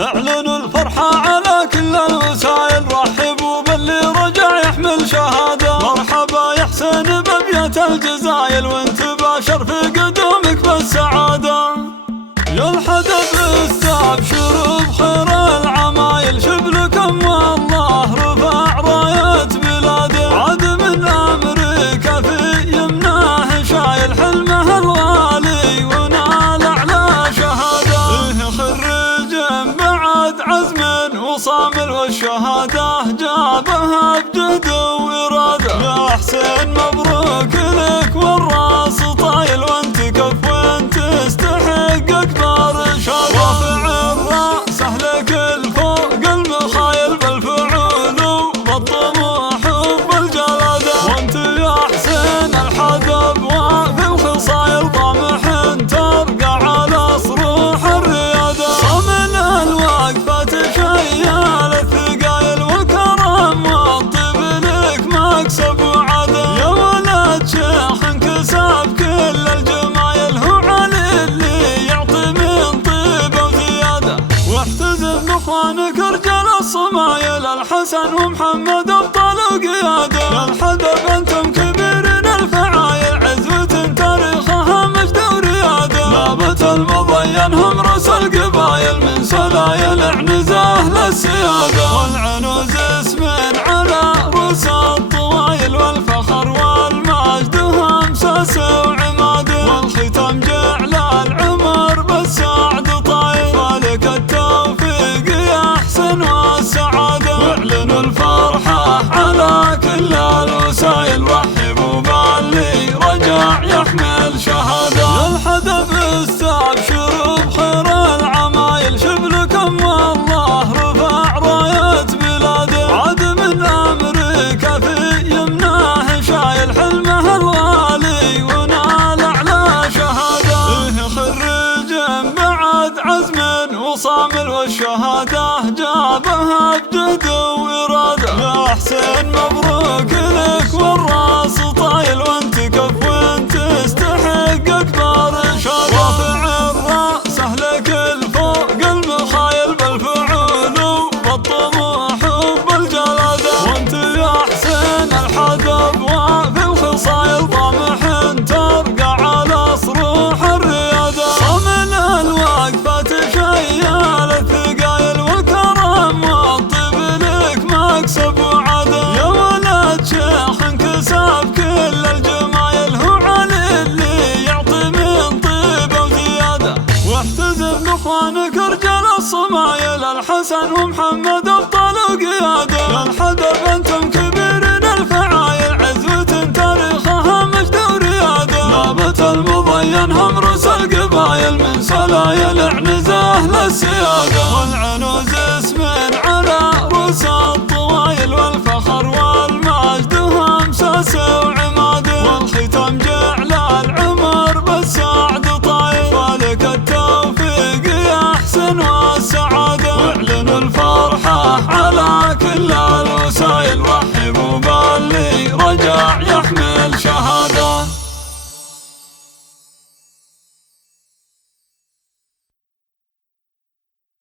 اعلنوا الفرحة على كل الوسائل، رحبوا باللي رجع يحمل شهادة. مرحبا يا حسين بأبيات الجزايل، وانت باشر في قدومك بالسعادة. يا الحدث استبشروا بخير العمايل، شبلكم والله رفع راية بلاده. عاد من أمريكا في يمناه شايل حلمه الغالي ونال أعلى شهادة. خريج بعد عزم وصامل، والشهادة جابها بجهد وإرادة. يا حسين مبروك لك والراس طايل، وانت كف وانت تستحق أكبر شهادة. رافع الرأس أهلك الفوق المخايل، بالفعول وبالطموح وبالجلادة. وانت يا حسين الحدب وفي الخصايل، طمح ترقع على صروح الريادة. صمل الوقفة تشيل الثقايل، والكرم والطيب لك مكسب وعادة. يا ولد شيخ انكسب كل الجمايل، هو علي اللي يعطي من طيبه وزيادة. واحتزم باخوانك رجال الصمايل، الحسن ومحمد ابطال وقيادة. يا الحدب انتم كبيرين الفعايل، عزوة تاريخها مجد وريادة. نابت المضين هم رؤوس القبايل، من سلايل عنزه للسيادة. والعنوز اسم على رؤوس الطوايل، والفخر والمجد هم ساس وعماده. والختام جعل العمر بالسعد طايل، فالك التوفيق يا حسن والسعادة. واعلنوا الفرحة على كل الوسائل، رحبوا باللي رجع يحمل شهادة. يا الحدث استبشروا بخير العمايل، شبلكم والله رفع راية بلاده. عاد من أمريكا في يمناه شايل حلمه الغالي ونال أعلى شهادة. خريج بعد عزم وصامل، والشهادة جابها بجهد وإرادة. يا حسين مبروك لك والراس طايل، وانت كف وانت تستحق أكبر شهادة. رافع الرأس أهلك الفوق المخايل، بالفعول وبالطموح وبالجلادة. وانت يا حسين الحدب وفي الخصايل، طمح ترقع على صروح الريادة. صمل الوقفة تشيل الثقايل، والكرم والطيب لك مكسب وعادة. يا ولد شيخ انكسب كل الجمايل، هو علي اللي يعطي من طيبه وزيادة. واحتزم باخوانك رجال الصمايل، الحسن ومحمد ابطال وقيادة. يا الحدب انتم كبيرين الفعايل، عزوة تاريخها مجد وريادة. نابت المضين هم رؤوس القبايل، من سلايل عنزه للسيادة. والعنوز اسم على رؤوس الطوايل، والفخر والمجد هم ساس وعماده. والختام جعل العمر بالسعد طايل، فالك التوفيق يا حسن والسعادة. واعلنوا الفرحة على كل